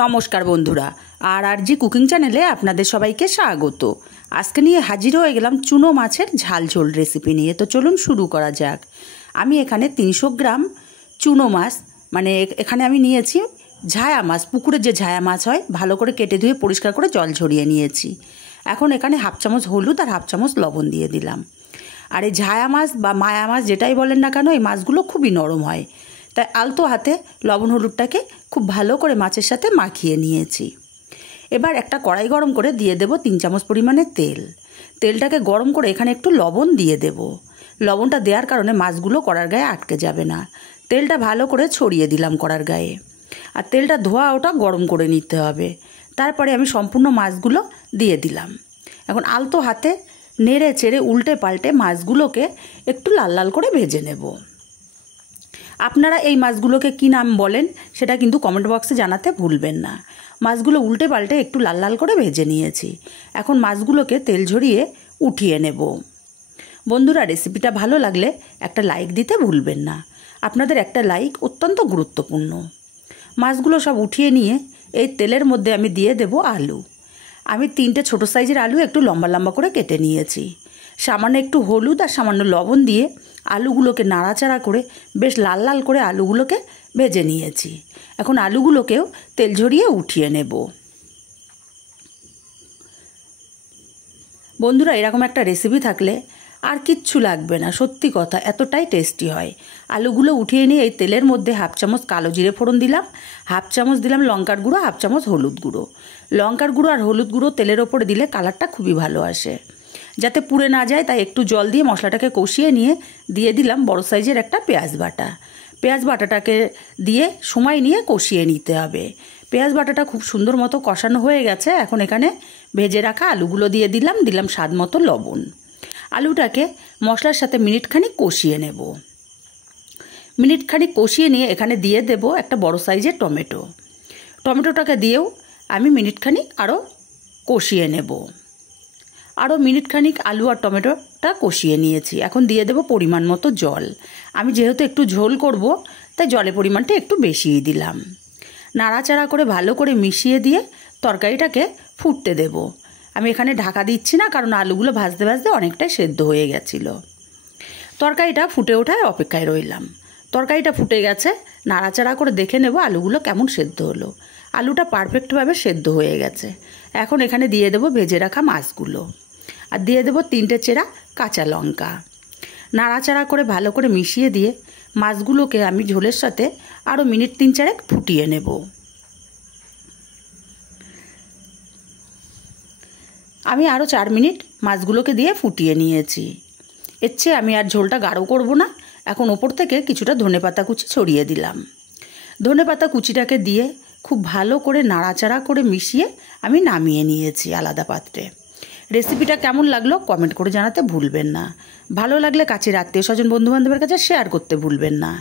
নমস্কার বন্ধুরা, আর জি কুকিং চ্যানেলে আপনাদের সবাইকে স্বাগত। আজকে নিয়ে হাজির হয়ে গেলাম চুনো মাছের ঝাল ঝোল রেসিপি নিয়ে। তো চলুন শুরু করা যাক। আমি এখানে 300 গ্রাম চুনো মাছ, মানে এখানে আমি নিয়েছি ঝায়া মাছ, পুকুরের যে ঝায়া মাছ হয়, ভালো করে কেটে ধুয়ে পরিষ্কার করে জল ঝরিয়ে নিয়েছি। এখন এখানে হাফ চামচ হলুদ আর হাফ চামচ লবণ দিয়ে দিলাম। আর এই ঝায়া মাছ বা মায়া মাছ যেটাই বলেন না কেন, এই মাছগুলো খুবই নরম হয়, তাই আলতো হাতে লবণ হলুদটাকে খুব ভালো করে মাছের সাথে মাখিয়ে নিয়েছি। এবার একটা কড়াই গরম করে দিয়ে দেব 3 চামচ পরিমাণে তেল। তেলটাকে গরম করে এখানে একটু লবণ দিয়ে দেব। লবণটা দেওয়ার কারণে মাছগুলো কড়ার গায়ে আটকে যাবে না। তেলটা ভালো করে ছড়িয়ে দিলাম কড়ার গায়ে। আর তেলটা ধোয়া ওটা গরম করে নিতে হবে। তারপরে আমি সম্পূর্ণ মাছগুলো দিয়ে দিলাম। এখন আলতো হাতে নেড়ে চেড়ে উল্টে পাল্টে মাছগুলোকে একটু লাল লাল করে ভেজে নেব। আপনারা এই মাছগুলোকে কী নাম বলেন সেটা কিন্তু কমেন্ট বক্সে জানাতে ভুলবেন না। মাছগুলো উল্টে পাল্টে একটু লাল লাল করে ভেজে নিয়েছি। এখন মাছগুলোকে তেল ঝরিয়ে উঠিয়ে নেব। বন্ধুরা, রেসিপিটা ভালো লাগলে একটা লাইক দিতে ভুলবেন না। আপনাদের একটা লাইক অত্যন্ত গুরুত্বপূর্ণ। মাছগুলো সব উঠিয়ে নিয়ে এই তেলের মধ্যে আমি দিয়ে দেব আলু। আমি 3টে ছোটো সাইজের আলু একটু লম্বা লম্বা করে কেটে নিয়েছি। সামান্য একটু হলুদ আর সামান্য লবণ দিয়ে আলুগুলোকে নাড়াচাড়া করে বেশ লাল লাল করে আলুগুলোকে ভেজে নিয়েছি। এখন আলুগুলোকেও তেল ঝরিয়ে উঠিয়ে নেব। বন্ধুরা, এরকম একটা রেসিপি থাকলে আর কিচ্ছু লাগবে না, সত্যি কথা, এতটাই টেস্টি হয়। আলুগুলো উঠিয়ে নিয়ে এই তেলের মধ্যে হাফ চামচ কালো জিরে ফোড়ন দিলাম, হাফ চামচ দিলাম লঙ্কার গুঁড়ো, হাফ চামচ হলুদ গুঁড়ো। লঙ্কার গুঁড়ো আর হলুদ গুঁড়ো তেলের ওপরে দিলে কালারটা খুবই ভালো আসে। যাতে পুড়ে না যায় তাই একটু জল দিয়ে মশলাটাকে কষিয়ে নিয়ে দিয়ে দিলাম বড় সাইজের একটা পেঁয়াজ বাটা। পেঁয়াজ বাটাটাকে দিয়ে সময় নিয়ে কষিয়ে নিতে হবে। পেঁয়াজ বাটাটা খুব সুন্দর মতো কষানো হয়ে গেছে। এখন এখানে ভেজে রাখা আলুগুলো দিয়ে দিলাম স্বাদ মতো লবণ। আলুটাকে মশলার সাথে মিনিটখানিক কষিয়ে নেব। মিনিটখানিক কষিয়ে নিয়ে এখানে দিয়ে দেব একটা বড় সাইজের টমেটো। টমেটোটাকে দিয়েও আমি মিনিটখানিক আরও কষিয়ে নেব। আরও মিনিটখানিক আলু আর টমেটোটা কষিয়ে নিয়েছি। এখন দিয়ে দেব পরিমাণ মতো জল। আমি যেহেতু একটু ঝোল করব তাই জলের পরিমাণটা একটু বেশিই দিলাম। নাড়াচাড়া করে ভালো করে মিশিয়ে দিয়ে তরকারিটাকে ফুটতে দেব। আমি এখানে ঢাকা দিচ্ছি না, কারণ আলুগুলো ভাজতে ভাজতে অনেকটাই সেদ্ধ হয়ে গেছিল। তরকারিটা ফুটে ওঠার অপেক্ষায় রইলাম। তরকারিটা ফুটে গেছে, নাড়াচাড়া করে দেখে নেব আলুগুলো কেমন সেদ্ধ হলো। আলুটা পারফেক্টভাবে সেদ্ধ হয়ে গেছে। এখন এখানে দিয়ে দেব ভেজে রাখা মাছগুলো আর দিয়ে দেব 3টে চেরা কাঁচা লঙ্কা। নাড়াচাড়া করে ভালো করে মিশিয়ে দিয়ে মাছগুলোকে আমি ঝোলের সাথে আরও মিনিট 3-4 ফুটিয়ে নেব। আমি আরও 4 মিনিট মাছগুলোকে দিয়ে ফুটিয়ে নিয়েছি। এর চেয়ে আমি আর ঝোলটা গাঢ় করব না। এখন ওপর থেকে কিছুটা ধনেপাতা কুচি ছড়িয়ে দিলাম। ধনেপাতা কুচিটাকে দিয়ে খুব ভালো করে নাড়াচাড়া করে মিশিয়ে আমি নামিয়ে নিয়েছি আলাদা পাত্রে। রেসিপিটা কেমন লাগলো কমেন্ট করে জানাতে ভুলবেন না। ভালো লাগলে কাছের আত্মীয় স্বজন বন্ধুবান্ধবের কাছে শেয়ার করতে ভুলবেন না।